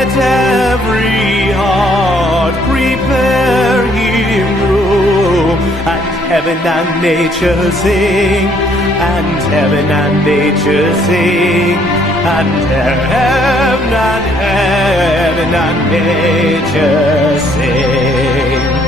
Let every heart prepare him room, and heaven and nature sing, and heaven and nature sing, and heaven and nature sing.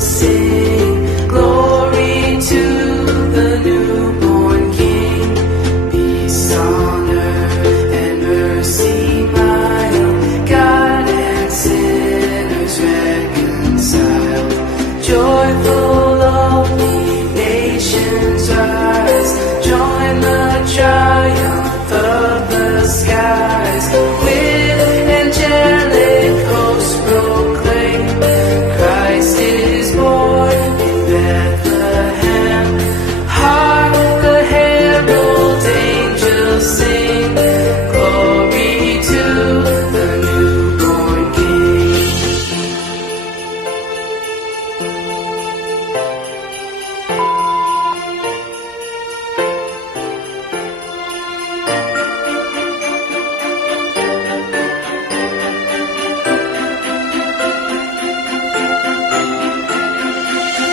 Sing glory to the newborn King. Peace on earth and mercy mild, God and sinners reconciled. Joyful all ye nations rise, join the triumph of the skies. With angelic hosts proclaim, Christ is born in Bethlehem. Hark the herald angels sing, glory to the newborn King.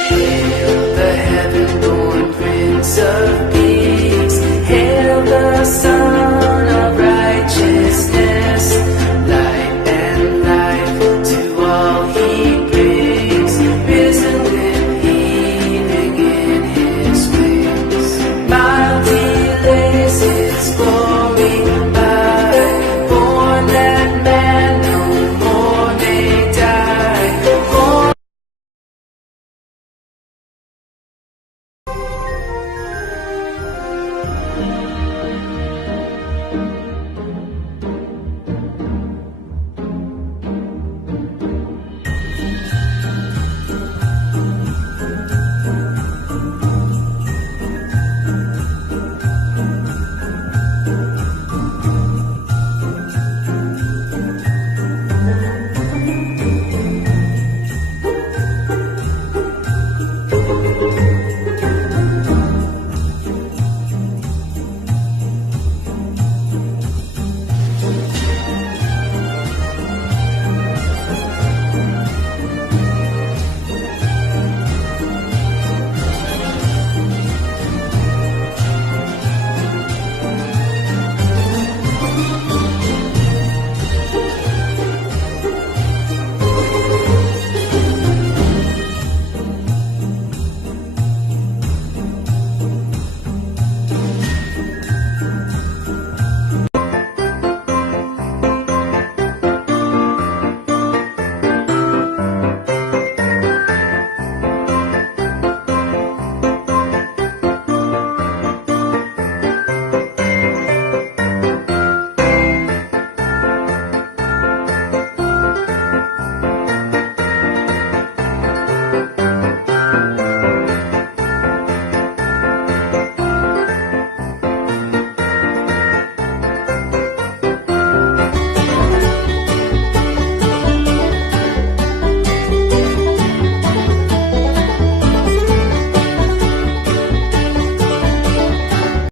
Hail the heaven-born Prince of Peace, hail the Son of Righteousness. Light and life to all he brings, risen with healing in his wings. Mild he lays his glory by, born that man no more may die. Born